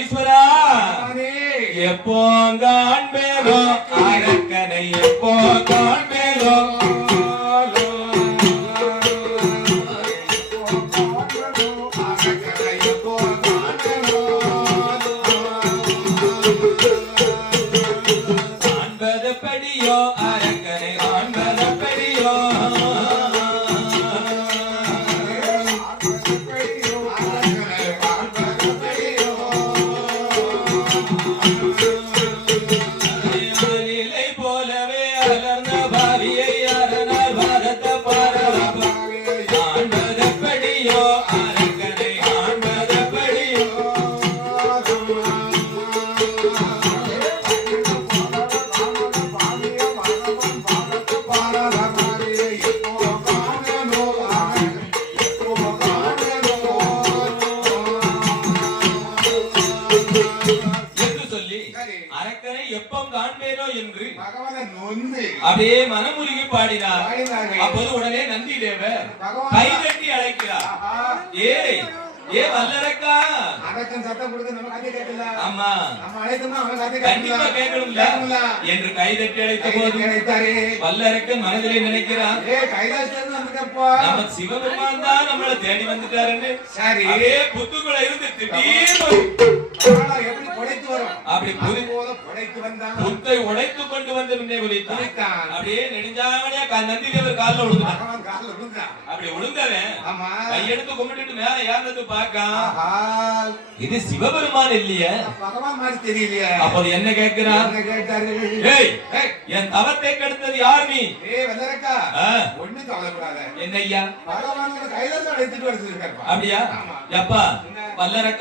ஈஸ்வரா எப்போ காண்பேனோ அரக்கனை எப்போ காண்பேனோ காண்பதப்படியோ அரக்கனை காண்பதப்படியோ போலவே அலர்ந்த பாவியை அரணார் பாரத காண்பதப்படியோ அரக்கனை காண்பதப்படியோ அரக்கனை எப்போ காண்பேனோ என்று அப்படியே மனமுருகி பாடினார். அப்போது உடனே நந்தி தேவர் கைதட்டி அழைக்கிறார். ஏய் ஏ வல்லரக்கா சத்தம் கொடுத்து நம்ம கதை கேட்கல. ஆமா நம்ம அழைத்தோம்னா அவன் கதை கண்டிப்பா கேட்கணும்ல என்று கைதட்டி அழைத்த போது வல்லரக்கன் மனதிலே நினைக்கிறான், கைலாசத்துல வந்துட்டப்பா நம்ம சிவபெருமான் தான் நம்மள தேடி வந்துட்டாருன்னு. சரி புத்துக்குள்ள இருந்து திடீர்னு எப்படி உடைத்து வரும் அப்படி உடைத்து வந்தான். புத்தை உடைத்து கொண்டு வந்து முன்னே குதித்தான். அப்படியே நெடுஞ்சாமணியா நந்தி தேவர் கால்ல விழுந்தான். அப்படி விழுந்தவன் கையெடுத்து கும்பிட்டு மேல ஏறினது பார்க்கான். இது சிவபெருமான் இல்லையா, பகவான் மாதிரி தெரியலையா? அப்ப என்ன கேட்கிறான்? ஏய் என் தவத்தை கெடுத்தது யார் நீ? ஒண்ணு கவலைப்படாத. என்னையா பகவான் கையில அழைத்துட்டு வருது. அப்படியா? எப்பா வல்லரக்கா